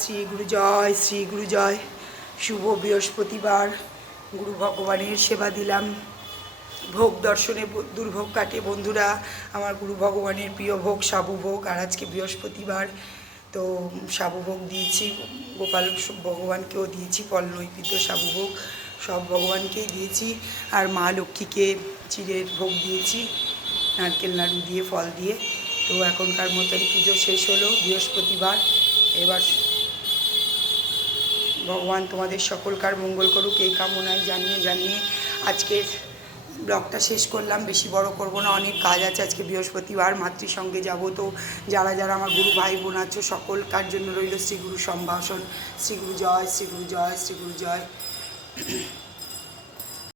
শ্রী গুরু জয়। শুভ বৃহস্পতিবার, গুরু ভগবানের সেবা দিলাম, ভোগ দর্শনে দুর্ভোগ কাটে বন্ধুরা। আমার গুরু ভগবানের প্রিয় ভোগ সাবু ভোগ, আর আজকে বৃহস্পতিবার তো সাবু ভোগ দিয়েছি, গোপাল ভগবানকেও দিয়েছি ফল নৈবেদ্য সাবু ভোগ, সব ভগবানকেই দিয়েছি। আর মা লক্ষ্মীকে চিড়ের ভোগ দিয়েছি নারকেল নাড়ু দিয়ে ফল দিয়ে। তো এখনকার মতন পুজো শেষ হলো বৃহস্পতিবার। এবার ভগবান তোমাদের সকলকার মঙ্গল করুক এই কামনায় জানিয়ে আজকের ব্লগটা শেষ করলাম। বেশি বড় করব না, অনেক কাজ আছে। আজকে বৃহস্পতিবার মাতৃসঙ্গে যাব, তো যারা যারা আমার গুরু ভাই বোন আছো সকলকার জন্য রইল শ্রীগুরু সম্ভাষণ। শ্রীগুরু জয়, শ্রীগুরু জয়, শ্রীগুরু জয়।